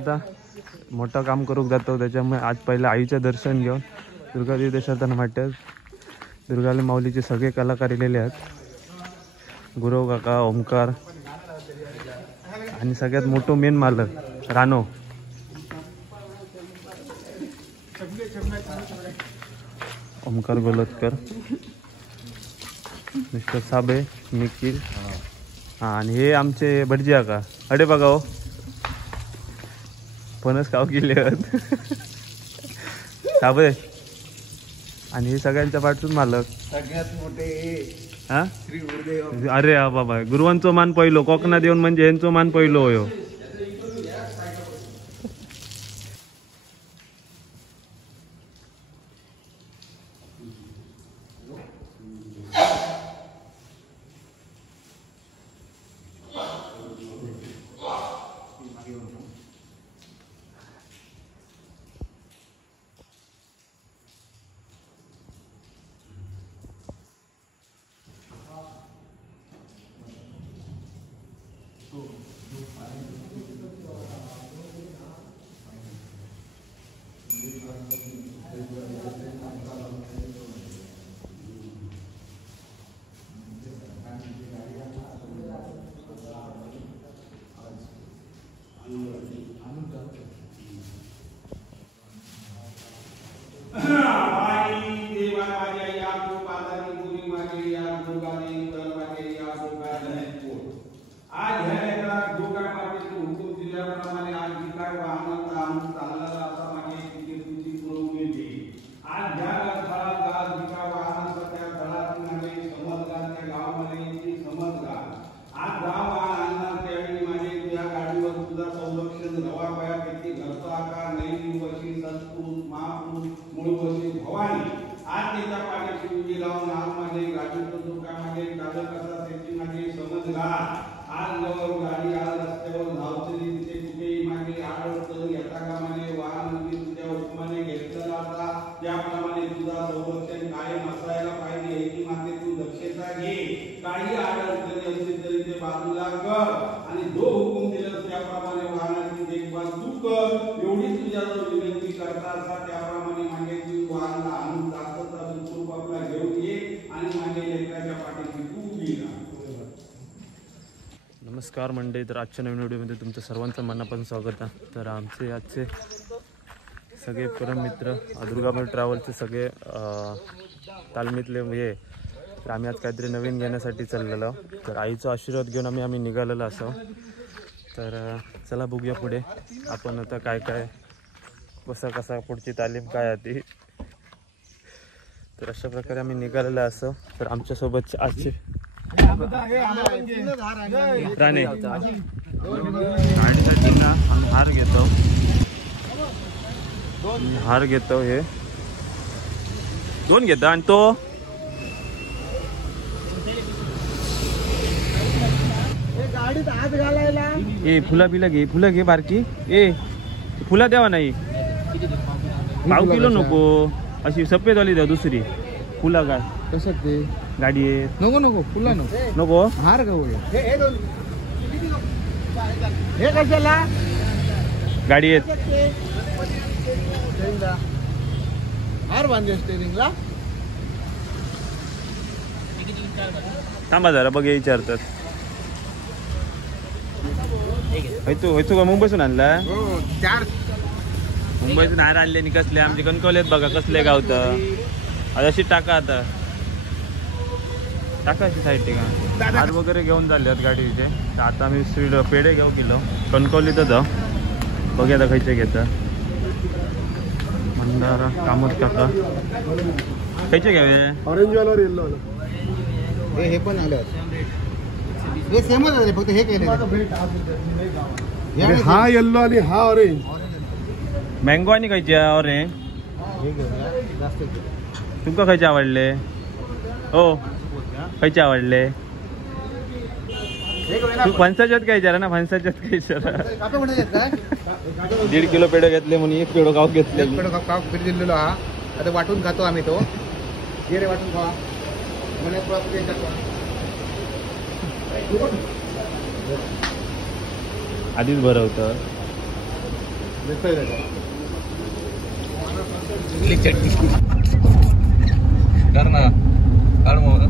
आता मोठं काम करूक जातो, त्याच्यामुळे आज पहिलं आईचं दर्शन घेऊन दुर्गा देवी दर्शन वाटत. दुर्गाला माऊलीचे सगळे कलाकार आलेले आहेत, गुरव काका, ओमकार आणि सगळ्यात मोठं मेन मालक रानो. ओमकार गोलतकर, मिस्टर साबे, निखिल आणि हे आमचे भटजी काका. अडे बघा हो, फणस खाऊ गेले साबे. आणि हे सगळ्यांच्या पाठून मालक सगळ्यात मोठे हा श्री गुरुदेव. अरे हा बाबा, गुरुवांचो मान पहिलो कोकणात येऊन म्हणजे यांचो मान पहिलो होयो. नमस्कार मंडळी, तर आजच्या नवीन व्हिडिओमध्ये तुमचं सर्वांचं मनापासून स्वागत आहे. तर आमचे आजचे सगळे परम मित्र दुर्गामाई ट्रॅव्हलचे सगळे तालमीतले हे, तर आम्ही आज काहीतरी नवीन घेण्यासाठी चाललेलो. तर आईचा आशीर्वाद घेऊन आम्ही निघालेलो असो. तर चला बघूया पुढे आपण आता काय काय कसा पुढची तालीम काय आहे ती. तर अशा प्रकारे आम्ही निघालेलो असो. तर आमच्यासोबत आजचे राणे हार घेतो हे दोन घेतो. आणि तो ए फुला बिला घे, फुलं घे बारकी. ए फुला द्यावा नाही, पाव किलो नको, अशी सफेद वाली द्या दुसरी. फुला काय कसं ते गाडी आहे. नको नको फुला नको हार गहू हे कशाला गाडी आहेत. हार बांधले स्टेरिंगला. थांबा जरा बघ, विचारतात. होयतो का मुंबईतून आणला? मुंबईतून हार आणले आणि कसले आमचे कणकवलेत बघा कसले गावतं. अशी टाका, आता टाका अशी साईड का हार वगैरे घेऊन झाले आहेत गाडीचे. तर आता आम्ही स्वीट पेढे घेऊ गेलो कणकवलीत जाऊ. बघूया आता खायचे घेतं. मंदारा कामत काका खायचे घ्यावे. ऑरेंज वाला येल्लो हे पण आलं. हे सेमच आहे फक्त हे केले. हा येल्लो आणि हा ऑरेंज. मँगो आणि खायचे ऑरेंज. तुमका खायचे आवडले हो? खायचे आवडले? तू फणसाच्यात काय विचारा ना, फणसाच्यात काय विचारा. 1.5 किलो पेढे घेतले म्हणून 1 पेढो गाव घेतले. दिलेलो हा आता वाटून खातो आम्ही. तो ये रे वाटून खा. आधीच बरं होतं. कर ना काढ मग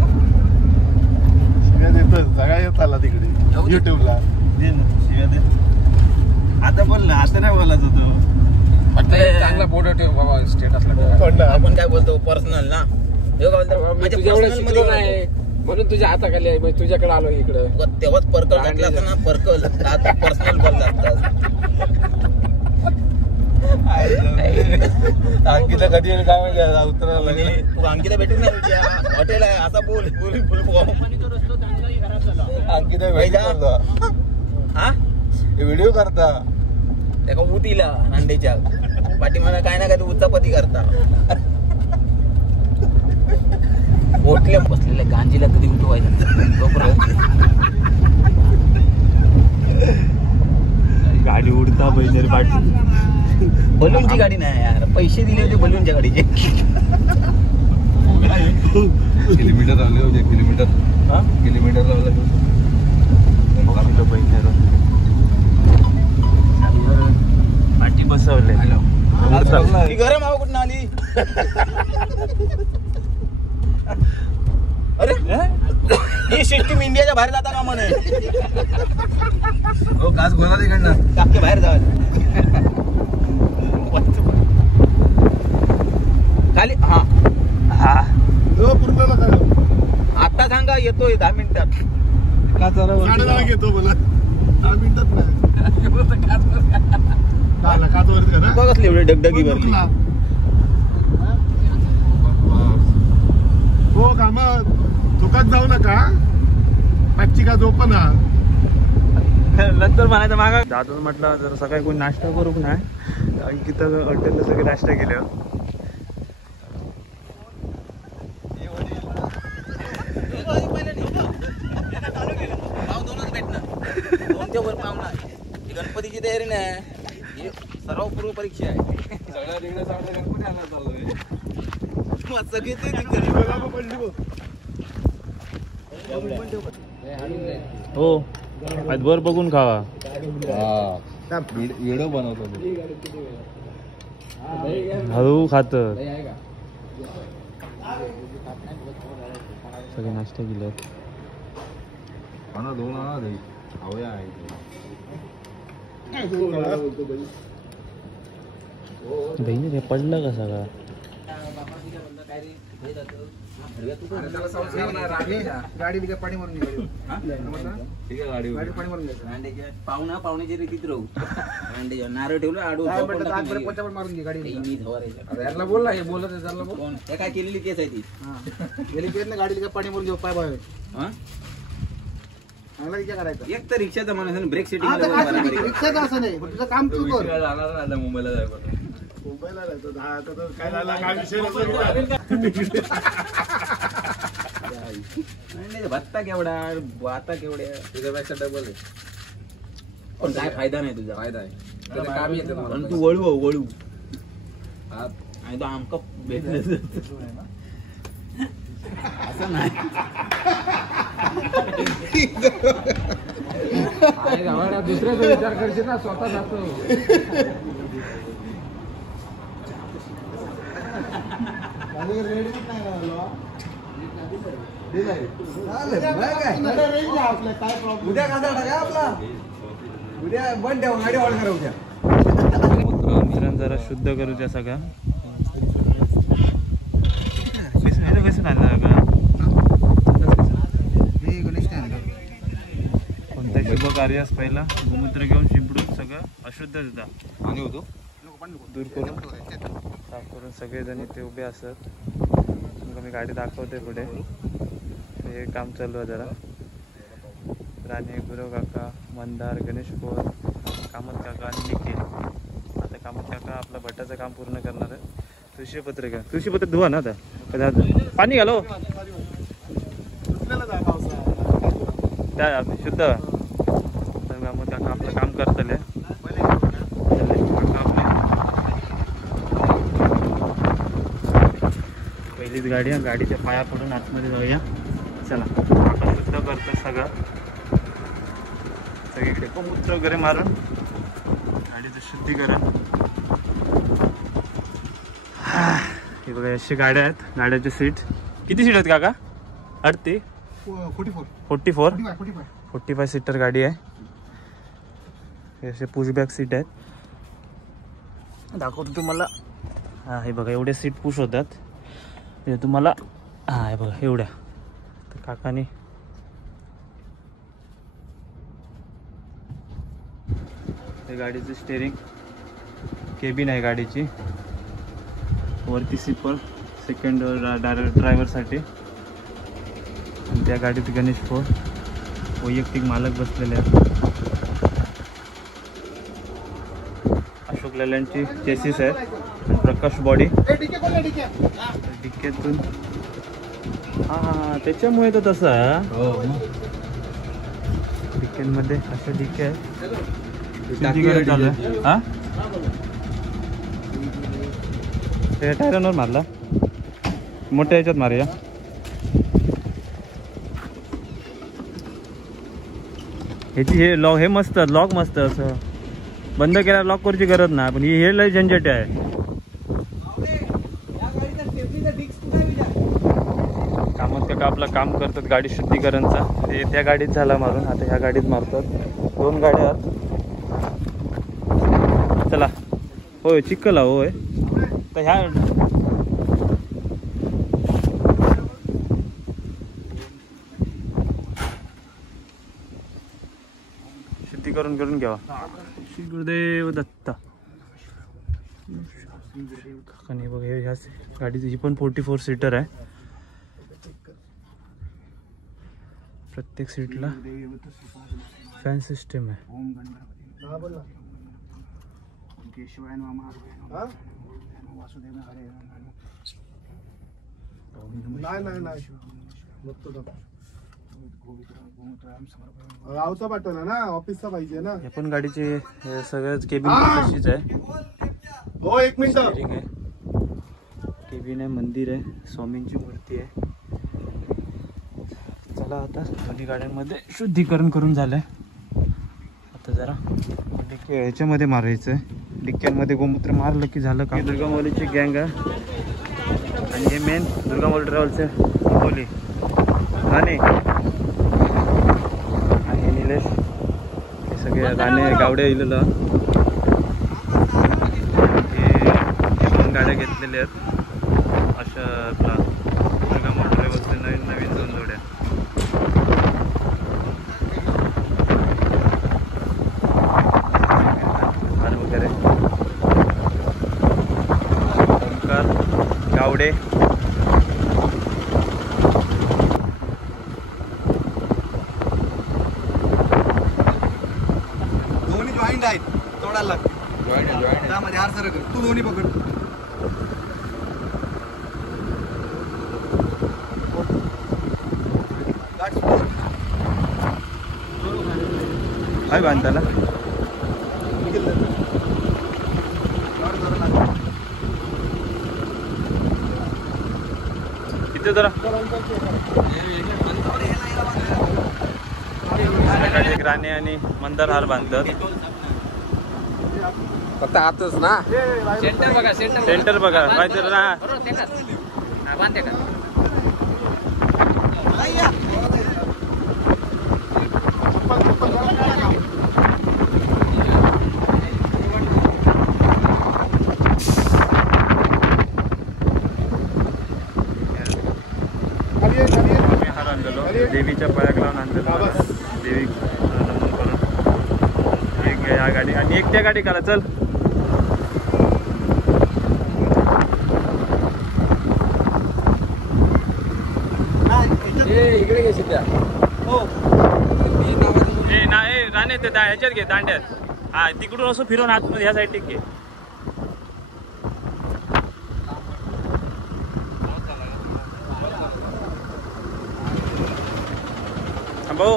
शिव्या देतो सगळा येत आला तिकडे युट्यूबला दे ना तू शिव्या दे. आता बोल ना, आता नाही बोलायचं होतं. चांगला फोटो ठेव बाबा स्टेटसला. आपण काय बोलतो पर्सनल ना, हे काय बोलतो माझ्या personal मध्ये नाही म्हणून तुझ्या हाताखाली आहे, म्हणजे तुझ्याकडे आलो इकडं. तेव्हाच पर्कल घातला असता ना, पर्कल आता पर्सनल बोलला असता. अंकिता कधी काय माहिती उतरायला तू अंकिता भेटून नाही तुझ्या हॉटेल आहे असा बोल बोल बोल अंकिता हा व्हिडिओ करता त्या उतीला नांदेच्या पाठीमाला काय ना काय उचापती करता. ओटले बसलेल्या गांजीला कधी उठवायचं गाडी उडता बैल पाठी. बलूनची गाडी नाही यार, पैसे दिले होते बलूनच्या गाडीचे. किलोमीटर लावले होते किलोमीटर लावले पाठी बसवले. ही गरम हवा कुठं आली? अरे ही सिस्टीम इंडियाच्या बाहेर जाता का म्हणे? हो काच बोला तिकडनं टाके बाहेर जावा खाली. हा हा पूर्ण आता सांगा येतोय 10 मिनिटात. घेतो मला 10 मिनिटात नाही बघतले एवढे डगडगी भरली. हो काम चुकात जाऊ नका, पाचची का झोप ना. नंतर म्हणायचं मागा दादा म्हटलं जर सकाळी कोणी नाश्ता करू नाही, कारण की तर हॉटेलला सगळे नाश्ता केले. गणपतीची तयारी नाही, सर्व पूर्व परीक्षा आहे. हो वर बघून खावा. व्हिडिओ बनवतो हळू खात सगळे नाश्ता केले. बहिणी रे पडलं का सगळं? गाडी पाणी मारून पाहुणा पाहुण्याच्या रीतीत राहू. नारळ ठेवलं आडू मारून घे गाडी. बोल ना हे बोलत काय केलेली केस आहे ती गेली केस ना गाडीला पाणी मारून घेऊ पाय बाहेर. एक तर रिक्षाचा माणूस ब्रेक सेटिंग रिक्षाचं असं नाही, तुझं काम तू कर. मुंबईला जाय मुंबईला जायचं काय झाला काय विषय भत्ता केवढा आता केवढ्या तुझ्यापेक्षा डबल आहे. पण काय फायदा नाही तुझा. फायदा आहे त्याला काम येतं पण तू वळू आणि तो आमका भेटलं असं नाही. दुसऱ्याचा विचार करशील ना, स्वतः जातो. उद्या काढा काय आपला उद्या बंद ठेवा गाडी ऑर्डर करा उद्या. मित्रांनो जरा शुद्ध करू त्या सगळ्या. कसं आणलं का कोणत्या शुभ कार्यास पहिला गोमूत्र घेऊन शिंपडून सगळं अशुद्ध होता पाणी होतो दूर करून साफ करून सगळेजण ते उभे असतात. मग मी गाडी दाखवते पुढे. हे काम चालू आहे जरा. राणे गुरव काका मंदार गणेश पोर कामत काका आणि निखिल. आता कामत काका आपलं भट्टाचं काम पूर्ण करणार आहे. तुळशीपत्र धुवा ना आता पाणी घालो त्या शुद्ध. तर कामत काका आपलं काम करतले. पहिलीच गाडी आहे, गाडीच्या पाया पडून आतमध्ये जाऊया. चला आता शुद्ध करतो सगळं. सगळीकडे गोमूत्र वगैरे मारून गाडी इथे शुद्धीकरण. हे बघा अशी गाड्या आहेत. गाड्याचे सीट किती सीट आहेत काका? 44 सीटर गाडी आहे. हे असे पुशबॅक सीट आहेत. दाखवतो तुम्हाला. हा हे बघा एवढे सीट पुश होतात. हे तुम्हाला हा हे बघा एवढ्या. तर काकाने हे गाडीचं स्टेअरिंग केबिन आहे गाडीची. वरती सिपर सेकंड ड्रायव्हरसाठी. आणि त्या गाडीत गणेश फोर वैयक्तिक मालक बसलेले आहेत. अशोक लेलँडची चेसिस आहे. प्रकाश बॉडी डिक्क्यातून. हा त्याच्यामुळे तर तसा डिक्क्यांमध्ये अशा डिक्क्या आहेत. चालू आहे. हा ते टायरांवर मारला. मोठ्या ह्याच्यात मारूया. ह्याची हे लॉक हे मस्त लॉक मस्त असं बंद केल्यावर लॉक करूची गरज नाही. पण हे लय झंझट आहे. कामात काका आपलं काम करतात गाडी शुद्धीकरणचा. ते त्या गाडीत झाला मारून. आता ह्या गाडीत मारतात. 2 गाड्या आहेत. चला होय चिखल होय. तर ह्या शुद्धीकरण करून घ्यावा. श्री गुरुदेव दत्ता. काकाने बघा ह्या गाडीची ही पण 44 सीटर आहे. प्रत्येक सीटला फॅन सिस्टम आहे. गावचा पाठवला ना ऑफिसचा पाहिजे ना. हे पण गाडीचे सगळ्याच केबिन तशीच आहे. हो 1 मिनिट. स्टेअरिंग आहे. केबिन आहे. मंदिर आहे. स्वामींची मूर्ती आहे. चला आता खाली गाड्यांमध्ये शुद्धीकरण करून झालंय. आता जरा ह्याच्यामध्ये मारायचं आहे. डिक्क्यांमध्ये गोमूत्र मारलं की झालं का. दुर्गामौलीची गँग आहे. आणि हे मेन दुर्गामौली ट्रॅव्हलचे बोली राणे आणि निलेश. हे सगळे राणे गावडे इलेलं. हे 2 गाड्या घेतलेल्या आहेत. अशा आपला दुर्गामौली ट्रॅव्हल्सचे नवीन 2 जोड्या. वगैरे ओंकार गावडे. दोन्ही जॉईंट आहेत. तोडायला लागते. त्यामध्ये हार सर तू दोन्ही पकड. काय बांधताला किती जरा एक राणे आणि मंदार हार बांधतात. फक्त आतच ना. सेंटर बघा सेंटर बघा काहीतरी ना. बांधते का हार आणलेलो. देवीच्या पायाक लावून आणलेलो. देवी नमन करून एक या गाडी आणि एक त्या गाडी करा. चल इकडे घे सिद्ध्या. नाही राणे ते ह्याच्यात घे दांड्यात. हा तिकडून असं फिरून आतमध्ये ह्या साईड घे. भाऊ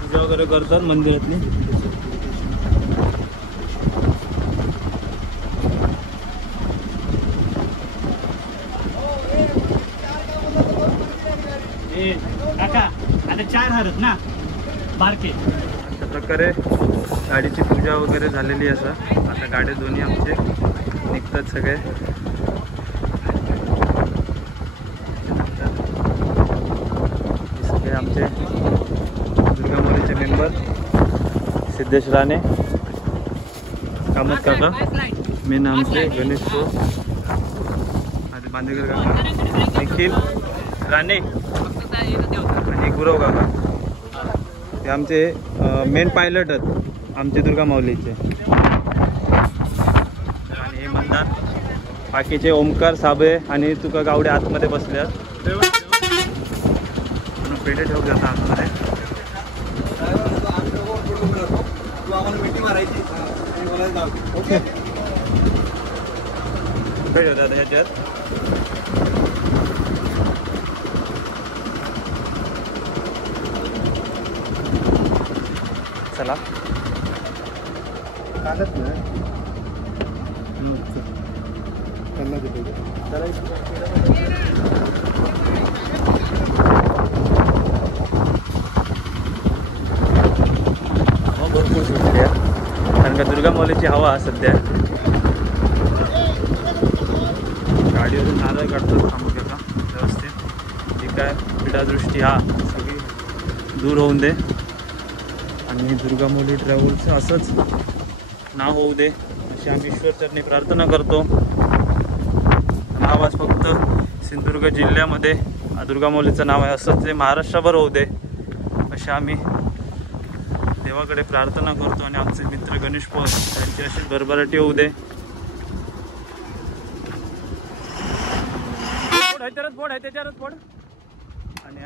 पूजा वगैरे करतात मंदिरातली. काका आता 4 हारत ना. अशा प्रकारे गाडीची पूजा वगैरे झालेली आहे. आता गाडी दोन्ही आमचे निघतात सगळे. सगळे आमचे दुर्गामाऊलीचे मेंबर सिद्धेश राणे, कामत काका, मेन आमचे गणेश भाऊ, बांदेकर काका, निखिल राणे आणि गुरव काका. ते आमचे मेन पायलट आहेत आमचे दुर्गामाऊलीचे. आणि हे मंदार, बाकीचे ओमकार, साबळे आणि तुका गावडे आतमध्ये बसल्यात. पेढे ठेवू जातात आतमध्ये. कुठे ठेवतात ह्याच्यात? चला भरपूर सुटली आहे कारण का दुर्गामाऊलीची हवा सध्या. गाडीवरून नारळ काढतो थांबू का व्यवस्थित. ठीक आहे, पिढादृष्टी हा सगळी दूर होऊन दे आणि दुर्गामाऊली ट्रॅव्हल्सचं असंच नाव होऊ दे अशी आम्ही ईश्वरचरणी प्रार्थना करतो. नाव आज फक्त सिंधुदुर्ग जिल्ह्यामध्ये दुर्गामाऊलीचं नाव आहे, असंच ते महाराष्ट्रभर होऊ दे अशी आम्ही देवाकडे प्रार्थना करतो. आणि आमचे मित्र गणेश पवार यांची अशीच भरभराटी होऊ दे. फोड आहे त्याच्यावरच फोड. आणि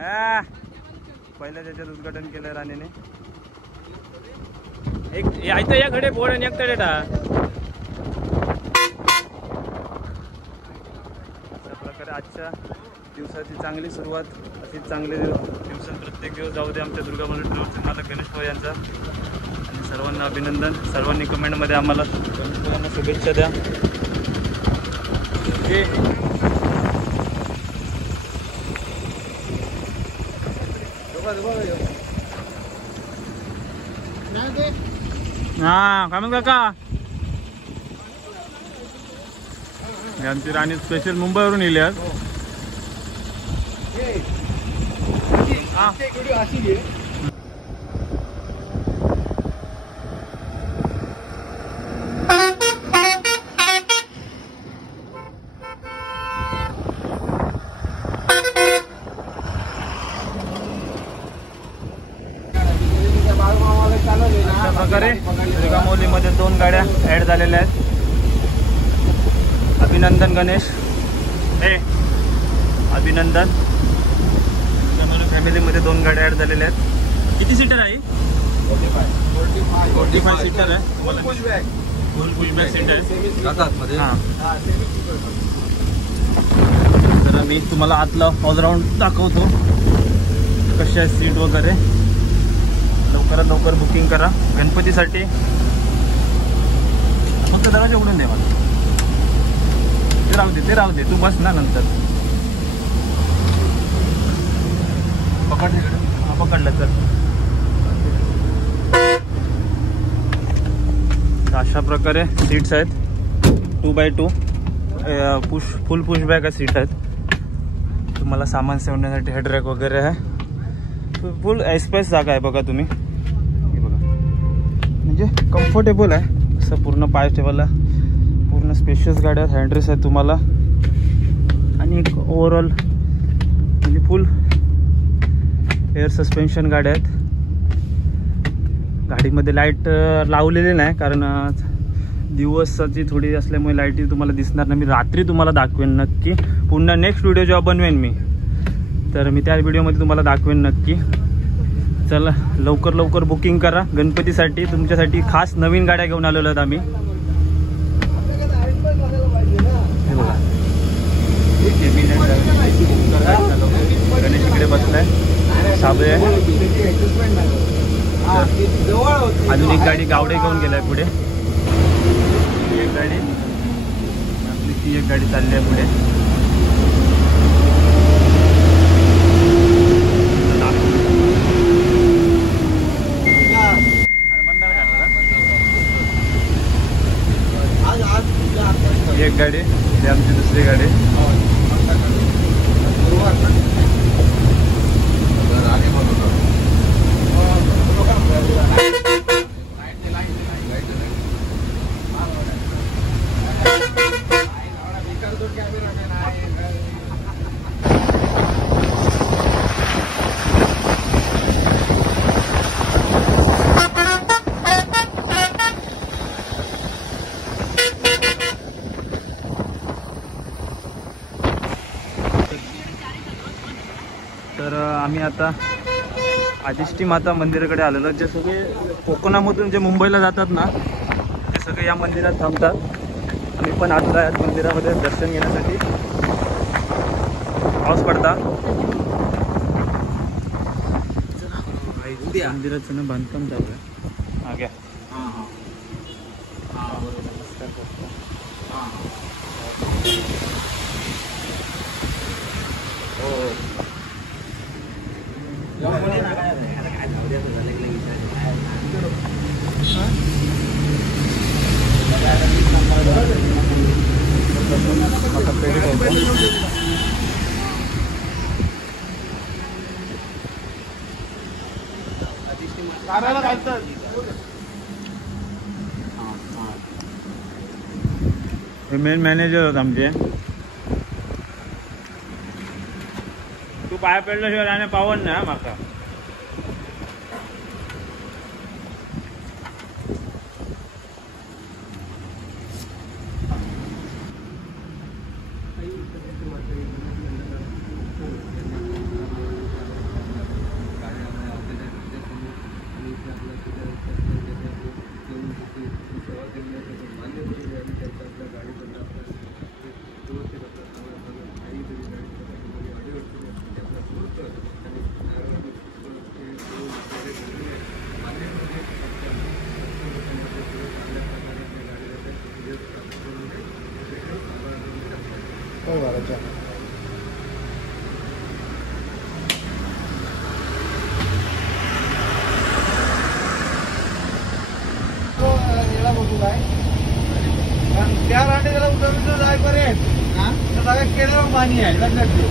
पहिल्या त्याच्यात उद्घाटन केलं राणीने. एक यायचं या घडे फोड आणि एक तडे टाक. अशा प्रकारे आजच्या दिवसाची चांगली सुरुवात, अशी चांगले दिवस प्रत्येक दिवस जाऊ दे आमच्या दुर्गामाऊली ट्रॅव्हल्सचे मालक गणेश भाऊ यांचा. आणि सर्वांना अभिनंदन. सर्वांनी कमेंटमध्ये आम्हाला गणेश भाऊंना शुभेच्छा द्या. ओके, हा काय मग काका. आमची राणी स्पेशल मुंबईवरून येईल आज. अशा प्रकारे दुर्गामाऊलीमध्ये 2 गाड्या ॲड झालेल्या आहेत. अभिनंदन गणेश, हे अभिनंदन. फॅमिलीमध्ये 2 गाड्या ॲड झालेल्या आहेत. किती सीटर आहे? 45 सीटर आहे. फुल बॅग सीट आहे. हां, तर मी तुम्हाला आतला ऑलराऊंड दाखवतो कशा आहे सीट वगैरे. लवकरात लवकर बुकिंग करा गणपतीसाठी. फक्त दरवाजा उघडून दे मला. ते राहू दे तू बस ना नंतर. पकडलं तर. अशा प्रकारे सीट्स आहेत. 2x2 फुल पुश बॅग सीट आहेत. तुम्हाला सामान ठेवण्यासाठी हेडरॅक वगैरे आहे. फुल स्पेस जागा आहे बघा तुम्ही. हे बघा, म्हणजे कम्फर्टेबल आहे असं पूर्ण पाय ठेवायला. पूर्ण स्पेशियस गाड्या आहेत. हँडरेस्ट आहेत तुम्हाला. आणि एक ओव्हरऑल म्हणजे फुल एअर सस्पेन्शन गाड्या आहेत. गाडीमध्ये लाईट लावलेली नाही कारण दिवसाची थोडी असल्यामुळे लाईट तुम्हाला दिसणार नाही. मी रात्री तुम्हाला दाखवेन नक्की. पुन्हा नेक्स्ट व्हिडिओ जेव्हा बनवेन मी तर मी त्या व्हिडिओमध्ये तुम्हाला दाखवेन नक्की. चला लवकर लवकर बुकिंग करा गणपतीसाठी. तुमच्यासाठी खास नवीन गाड्या घेऊन आलेलो आहेत आम्ही. गणेश इकडे बसलाय, साबळे आहे. अजून एक गाडी गावडे घेऊन गेलाय पुढे. एक गाडी आपली ती एक गाडी चालली आहे पुढे. एक गाडी, ही आमची दुसरी गाडी. तर आम्ही आता आदिष्टी माता मंदिराकडे आलेलो. जे सगळे कोकणामधून जे मुंबईला जातात ना ते सगळे या मंदिरात थांबतात. आम्ही पण आतला या मंदिरामध्ये दर्शन घेण्यासाठी. पाऊस पडता मंदिराचं ना बांधकाम चालू आहे. हा घ्या. हे मेन मॅनेजर होत आमचे. तू पाया पडल्याशिवाय राहण्या पावन ना माका. त्या रांडेला उतरतो जायपर्यंत सगळ्या केलं पाणी आहे लक्षात ठेव.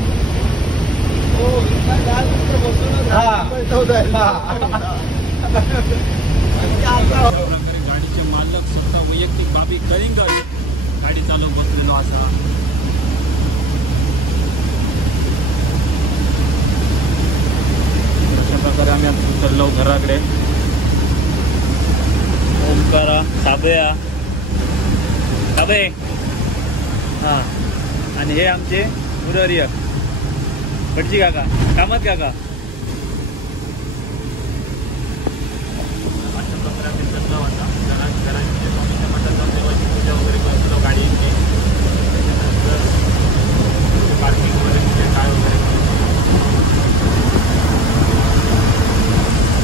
गाडीचे मालक स्वतः वैयक्तिक बाबी कलिंगड गाडी चालू बसलेलो असा. अशा प्रकारे आम्ही आता उतरलो घराकडे. ओमकारा साबया साबे हां. आणि हे आमचे मुरारिया भटजी काका कामात काका. अशा प्रकारे आम्ही चाललो आता घरांची स्वामीच्या मठाचा देवाची पूजा वगैरे करतो. गाडी येते त्याच्यानंतर पार्किंग वगैरे म्हणजे काय वगैरे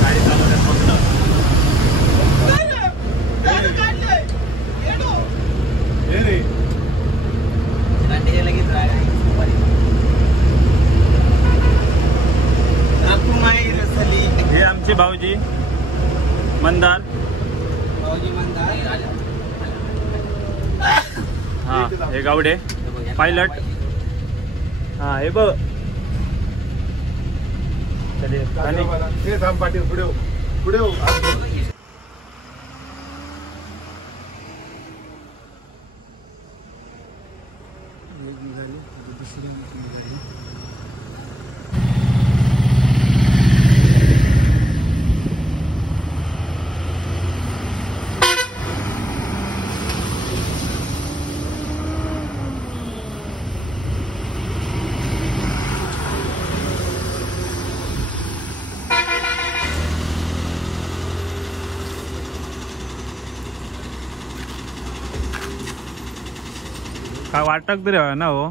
गाडी चालवण्यात फक्त हे आमचे भाऊजी मंदार. हा हे गावडे पायलट. हा हे बघ आणि हे थांब पाटील पुढे पुढे. काय वाटत तरी हवं ना हो.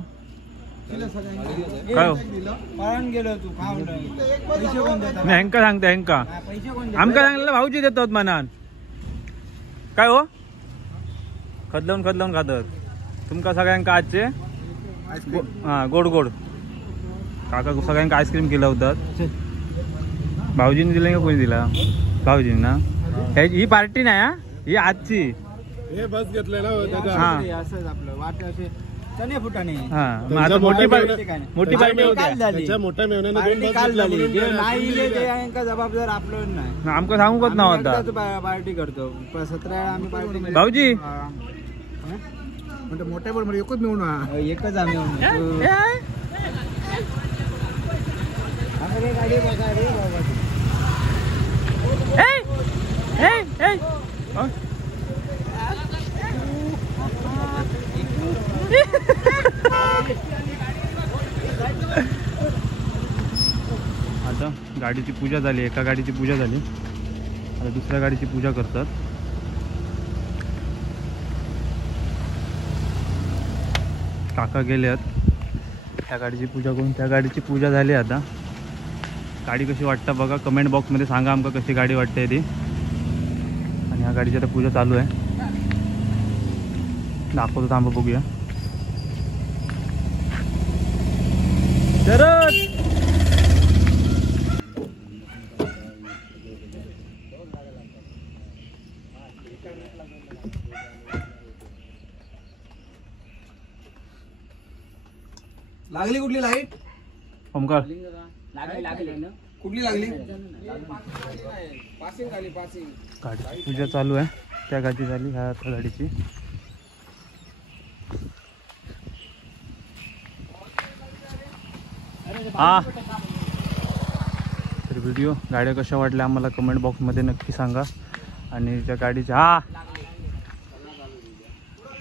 काय हो गेलो तू मी हेंका सांगते हेंका आमका सांगलेलं भाऊजी देतात मनान. काय हो खदलवून खदलवून खातात तुमका सगळ्यांका आजचे. हा गोड गोड काका सगळ्यांका आईस्क्रीम केलं होतं. भाऊजीने दिलं का कोणी दिला. भाऊजींना ही पार्टी नाही हा ही आजची. हे बस घेतलंय ना दादा. हा. असंच आपलं वाट असे चणे फुटाणे. हा मग आता मोठी पार्टी मोठी पार्टी होती. त्याच्या मोठ्या मेवण्याने दोन पार्टी बस काल घेतल्या झाली. म्हणून जे ते नाही दिले इले ते का? यांका जबाबदार आपलं नाही. आमका सांगूच नव्हता. पार्टी करतो 17 आम्ही पार्टी भाऊजी म्हणजे मोठ्या पण एकच मिळून एकच आम्ही गाडी बघा रे बाबा. आता गाडीची पूजा झाली. एका गाडीची पूजा झाली. आता दुसऱ्या गाडीची पूजा करतात. काका गेल्यात त्या गाडीची पूजा करून. त्या गाडीची पूजा झाली. आता गाडी कशी वाटतं बघा, कमेंट बॉक्समध्ये सांगा आमका कशी गाडी वाटते ती. आणि ह्या गाडीची आता पूजा चालू आहे. दाखवतो थांबा बघूया. शरद लागली कुठली लाईट? ओमकार कुठली लागली? गाडीची पूजा चालू आहे. त्या गाडी झाली. ह्या आता गाडीची हा. तर व्हिडिओ गाड्या कशा वाटल्या आम्हाला कमेंट बॉक्समध्ये नक्की सांगा. आणि त्या गाडीची हा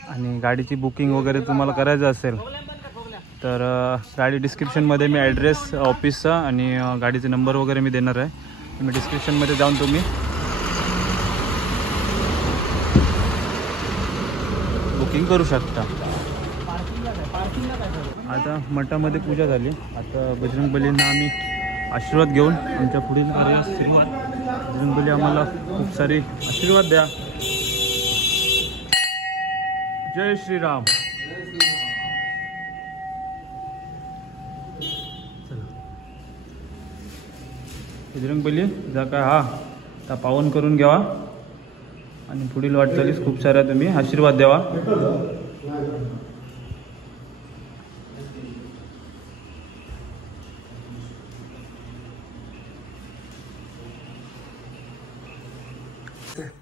आणि गाडीची बुकिंग वगैरे तुम्हाला करायचं असेल तर गाडी डिस्क्रिप्शनमध्ये मी ॲड्रेस ऑफिसचा आणि गाडीचे नंबर वगैरे मी देणार आहे. तुम्ही डिस्क्रिप्शनमध्ये जाऊन तुम्ही बुकिंग करू शकता. आता मठामध्ये पूजा झाली. आता बजरंगबलींना आम्ही आशीर्वाद घेऊन आमच्या पुढील कार्यास सुरुवात. बजरंगबली आम्हाला खूप सारी आशीर्वाद द्या. जय श्रीराम. बजरंगबली जा काय हा त्या पावन करून घ्यावा आणि पुढील वाटचालीस खूप साऱ्या तुम्ही आशीर्वाद द्यावा.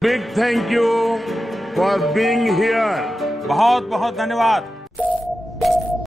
Big thank you for being here. बहुत बहुत धन्यवाद.